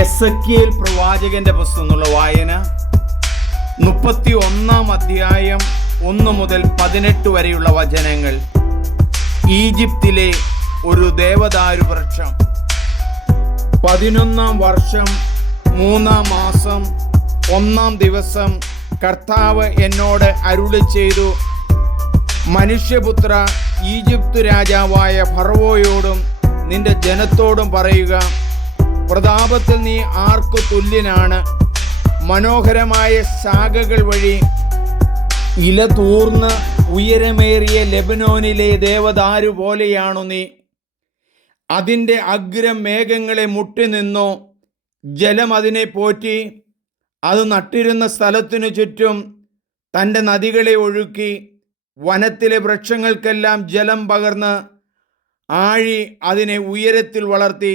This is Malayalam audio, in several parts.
എസക്കിയേൽ പ്രവാചകന്റെ പുസ്തകം എന്നുള്ള വായന മുപ്പത്തി ഒന്നാം അധ്യായം ഒന്ന് മുതൽ പതിനെട്ട് വരെയുള്ള വചനങ്ങൾ. ഈജിപ്തിലെ ഒരു ദേവദാരു വൃക്ഷം പതിനൊന്നാം വർഷം മൂന്നാം മാസം ഒന്നാം ദിവസം കർത്താവ് എന്നോട് അരുളി ചെയ്തു മനുഷ്യപുത്ര ഈജിപ്ത് രാജാവായ ഫറവോയോടും നിന്റെ ജനത്തോടും പറയുക പ്രതാപത്തിൽ നീ ആർക്കു തുല്യനാണ്? മനോഹരമായ ശാഖകൾ വഴി ഇല തൂർന്ന് ഉയരമേറിയ ലെബനോനിലെ ദേവദാരു പോലെയാണു നീ. അതിന്റെ അഗ്രം മേഘങ്ങളെ മുട്ടിനിന്നു ജലം അതിനെ പോറ്റി അത് നട്ടിരുന്ന സ്ഥലത്തിനു ചുറ്റും തന്റെ നദികളെ ഒഴുക്കി വനത്തിലെ വൃക്ഷങ്ങൾക്കെല്ലാം ജലം പകർന്ന് ആഴി അതിനെ ഉയരത്തിൽ വളർത്തി.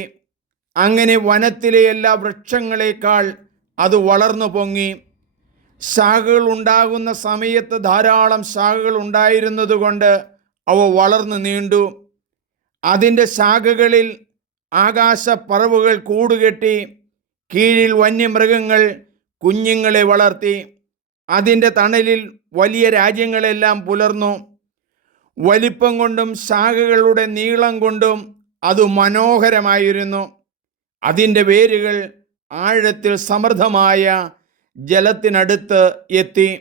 അങ്ങനെ വനത്തിലെ എല്ലാ വൃക്ഷങ്ങളെക്കാൾ അത് വളർന്നു പൊങ്ങി. ശാഖകൾ ഉണ്ടാകുന്ന സമയത്ത് ധാരാളം ശാഖകൾ ഉണ്ടായിരുന്നതുകൊണ്ട് അവ വളർന്നു നീണ്ടു. അതിന്റെ ശാഖകളിൽ ആകാശപ്പറവുകൾ കൂടുകെട്ടി കീഴിൽ വന്യമൃഗങ്ങൾ കുഞ്ഞുങ്ങളെ വളർത്തി. അതിന്റെ തണലിൽ വലിയ രാജ്യങ്ങളെല്ലാം പുലർന്നു. വലിപ്പം കൊണ്ടും ശാഖകളുടെ നീളം കൊണ്ടും അത് മനോഹരമായിരുന്നു. അതിന്റെ വേരുകൾ ആഴത്തിൽ സമൃദ്ധമായ ജലത്തിനടുത്ത് എത്തി.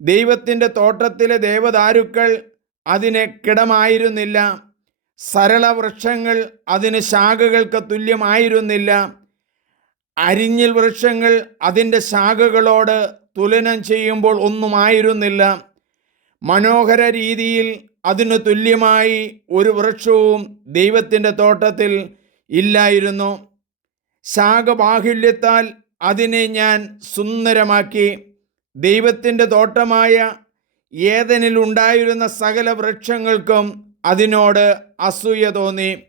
ദൈവത്തിന്റെ തോട്ടത്തിലെ ദേവദാരുക്കൾ അതിന് കിടമായിരുന്നില്ല. സരളവൃക്ഷങ്ങൾ അതിന് ശാഖകൾക്ക് തുല്യമായിരുന്നില്ല. അരിഞ്ഞിൽ വൃക്ഷങ്ങൾ അതിന്റെ ശാഖകളോട് തുലനം ചെയ്യുമ്പോൾ ഒന്നുമായിരുന്നില്ല. മനോഹര രീതിയിൽ അതിന് തുല്യമായി ഒരു വൃക്ഷവും ദൈവത്തിന്റെ തോട്ടത്തിൽ ഇല്ലായിരുന്നു. ശാഖബാഹുല്യത്താൽ അതിനെ ഞാൻ സുന്ദരമാക്കി. ദൈവത്തിന്റെ തോട്ടമായ ഏതനിൽ ഉണ്ടായിരുന്ന സകല വൃക്ഷങ്ങൾക്കും അതിനോട് അസൂയ തോന്നി.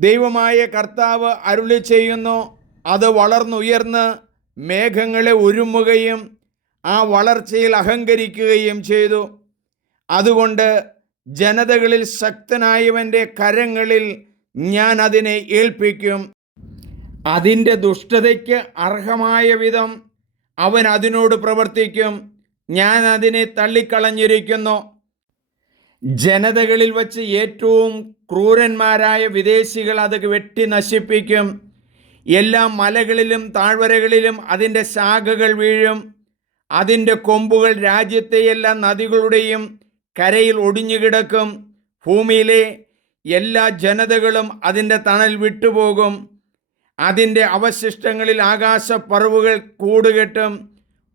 ദൈവമായ കർത്താവ് അരുളി ചെയ്യുന്നു അത് വളർന്നുയർന്ന് മേഘങ്ങളെ ഒരുമുകയും ആ വളർച്ചയിൽ അഹങ്കരിക്കുകയും ചെയ്തു. അതുകൊണ്ട് ജനതകളിൽ ശക്തനായവന്റെ കരങ്ങളിൽ ഞാൻ അതിനെ ഏൽപ്പിക്കും. അതിന്റെ ദുഷ്ടതയ്ക്ക് അർഹമായ വിധം അവൻ അതിനോട് പ്രവർത്തിക്കും. ഞാൻ അതിനെ തള്ളിക്കളഞ്ഞിരിക്കുന്നു. ജനതകളിൽ വച്ച് ഏറ്റവും ക്രൂരന്മാരായ വിദേശികൾ അത് വെട്ടി നശിപ്പിക്കും. എല്ലാ മലകളിലും താഴ്വരകളിലും അതിന്റെ ശാഖകൾ വീഴും. അതിന്റെ കൊമ്പുകൾ രാജ്യത്തെ എല്ലാ നദികളുടെയും കരയിൽ ഒടിഞ്ഞുകിടക്കും ഭൂമിയിലെ എല്ലാ ജനതകളും അതിന്റെ തണൽ വിട്ടുപോകും. അതിന്റെ അവശിഷ്ടങ്ങളിൽ ആകാശപ്പറവുകൾ കൂടുകെട്ടും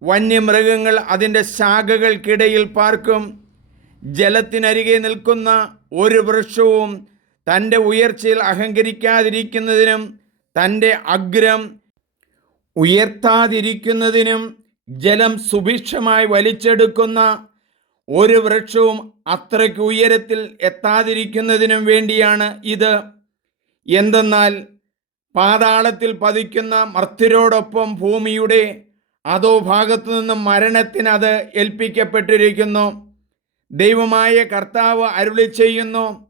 വന്യമൃഗങ്ങൾ അതിന്റെ ശാഖകൾക്കിടയിൽ പാർക്കും. ജലത്തിനരികെ നിൽക്കുന്ന ഒരു വൃക്ഷവും തന്റെ ഉയർച്ചയിൽ അഹങ്കരിക്കാതിരിക്കുന്നതിനും തന്റെ അഗ്രം ഉയർത്താതിരിക്കുന്നതിനും ജലം സുഭിക്ഷമായി വലിച്ചെടുക്കുന്ന ഒരു വൃക്ഷവും അത്രയ്ക്ക് ഉയരത്തിൽ എത്താതിരിക്കുന്നതിനും വേണ്ടിയാണ് ഇത്. എന്തെന്നാൽ പാതാളത്തിൽ പതിക്കുന്ന മർത്യരോടൊപ്പം ഭൂമിയുടെ അതോ ഭാഗത്തു നിന്നും മരണത്തിന് അത് ഏൽപ്പിക്കപ്പെട്ടിരിക്കുന്നു. ദൈവമായ കർത്താവ് അരുളി ചെയ്യുന്നു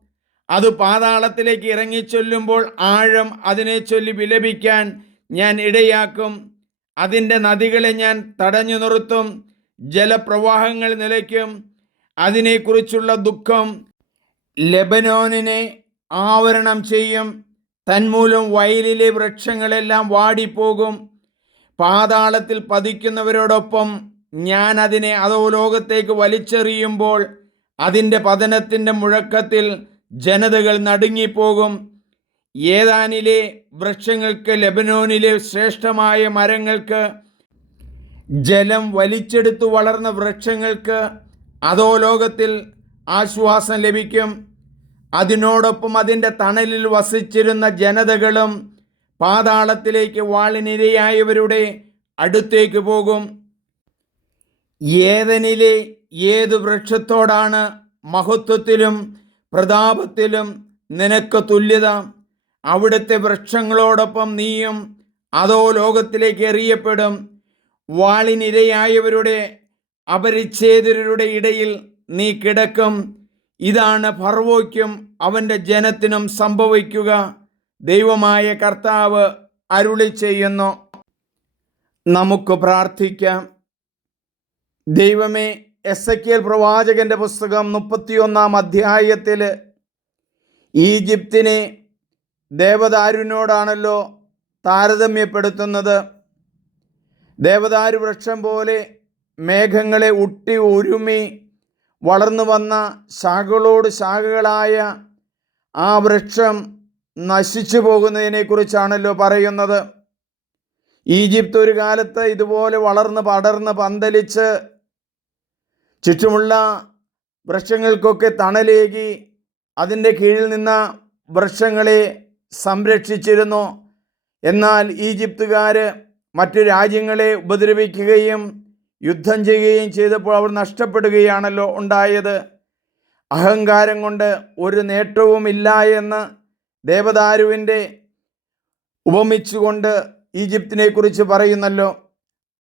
അത് പാതാളത്തിലേക്ക് ഇറങ്ങിച്ചൊല്ലുമ്പോൾ ആഴം അതിനെ ചൊല്ലി വിലപിക്കാൻ ഞാൻ ഇടയാക്കും. അതിന്റെ നദികളെ ഞാൻ തടഞ്ഞു നിർത്തും ജലപ്രവാഹങ്ങൾ നിലയ്ക്കും. അതിനെക്കുറിച്ചുള്ള ദുഃഖം ലെബനോനിനെ ആവരണം ചെയ്യും. തന്മൂലം വയലിലെ വൃക്ഷങ്ങളെല്ലാം വാടിപ്പോകും. പാതാളത്തിൽ പതിക്കുന്നവരോടൊപ്പം ഞാൻ അതിനെ അതോ ലോകത്തേക്ക് വലിച്ചെറിയുമ്പോൾ അതിന്റെ പതനത്തിന്റെ മുഴക്കത്തിൽ ജനതകൾ നടുങ്ങിപ്പോകും. ഏതാനിലെ വൃക്ഷങ്ങൾക്ക് ലെബനോനിലെ ശ്രേഷ്ഠമായ മരങ്ങൾക്ക് ജലം വലിച്ചെടുത്തു വളർന്ന വൃക്ഷങ്ങൾക്ക് അതോ ലോകത്തിൽ ആശ്വാസം ലഭിക്കും. അതിനോടൊപ്പം അതിന്റെ തണലിൽ വസിച്ചിരുന്ന ജനതകളും പാതാളത്തിലേക്ക് വാളിനിരയായവരുടെ അടുത്തേക്ക് പോകും. ഏതനിലെ ഏതു വൃക്ഷത്തോടാണ് മഹത്വത്തിലും പ്രതാപത്തിലും നിനക്ക് തുല്യത? അവിടുത്തെ വൃക്ഷങ്ങളോടൊപ്പം നീയും അതോ ലോകത്തിലേക്ക് എറിയപ്പെടും? വാളിനിരയായവരുടെ അപരിച്ഛേദരുടെ ഇടയിൽ നീ കിടക്കും. ഇതാണ് ഫർവോയ്ക്കും അവന്റെ ജനത്തിനും സംഭവിക്കുക. ദൈവമായ കർത്താവ് അരുളി ചെയ്യുന്നു. നമുക്ക് പ്രാർത്ഥിക്കാം. ദൈവമേ എസ് എ പ്രവാചകന്റെ പുസ്തകം മുപ്പത്തിയൊന്നാം അധ്യായത്തിൽ ഈജിപ്തിനെ ദേവദാരുവിനോടാണല്ലോ താരതമ്യപ്പെടുത്തുന്നത്. ദേവദാരു വൃക്ഷം പോലെ മേഘങ്ങളെ ഉട്ടി ഉരുമി വളർന്നു വന്ന ശാഖകളോട് ശാഖകളായ ആ വൃക്ഷം നശിച്ചു പോകുന്നതിനെക്കുറിച്ചാണല്ലോ പറയുന്നത്. ഈജിപ്ത് ഒരു കാലത്ത് ഇതുപോലെ വളർന്ന് പടർന്ന് പന്തലിച്ച് ചുറ്റുമുള്ള വൃക്ഷങ്ങൾക്കൊക്കെ തണലേകി അതിന്റെ കീഴിൽ നിന്ന വൃക്ഷങ്ങളെ സംരക്ഷിച്ചിരുന്നു. എന്നാൽ ഈജിപ്തുകാർ മറ്റു രാജ്യങ്ങളെ ഉപദ്രവിക്കുകയും യുദ്ധം ചെയ്യുകയും ചെയ്തപ്പോൾ അവർ നഷ്ടപ്പെടുകയാണല്ലോ ഉണ്ടായത്. അഹങ്കാരം കൊണ്ട് ഒരു നേട്ടവുമില്ല എന്ന് ദേവദാരുവിന്റെ ഉപമിച്ചുകൊണ്ട് ഈജിപ്തിനെ കുറിച്ച് പറയുന്നല്ലോ.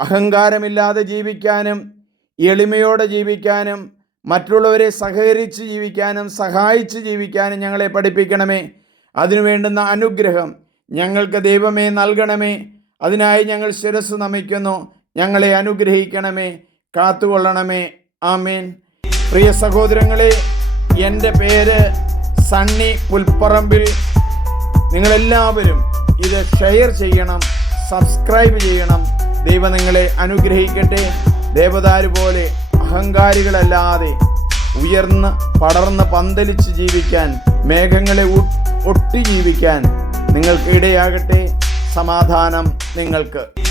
അഹങ്കാരമില്ലാതെ ജീവിക്കാനും എളിമയോടെ ജീവിക്കാനും മറ്റുള്ളവരെ സഹകരിച്ച് ജീവിക്കാനും സഹായിച്ച് ജീവിക്കാനും ഞങ്ങളെ പഠിപ്പിക്കണമേ. അതിനു വേണ്ടുന്ന അനുഗ്രഹം ഞങ്ങൾക്ക് ദൈവമേ നൽകണമേ. അതിനായി ഞങ്ങൾ ശിരസ് നമിക്കുന്നു. ഞങ്ങളെ അനുഗ്രഹിക്കണമേ കാത്തുകൊള്ളണമേ. ആമേൻ. പ്രിയ സഹോദരങ്ങളെ എന്റെ പേര് സണ്ണി പുൽപ്പറമ്പിൽ. നിങ്ങളെല്ലാവരും ഇത് ഷെയർ ചെയ്യണം സബ്സ്ക്രൈബ് ചെയ്യണം. ദൈവം നിങ്ങളെ അനുഗ്രഹിക്കട്ടെ. ദേവദാരു പോലെ അഹങ്കാരികളല്ലാതെ ഉയർന്ന് പടർന്ന് പന്തലിച്ച് ജീവിക്കാൻ മേഘങ്ങളെ ഒട്ടി ജീവിക്കാൻ നിങ്ങൾക്ക് ഇടയാകട്ടെ. സമാധാനം നിങ്ങൾക്ക്.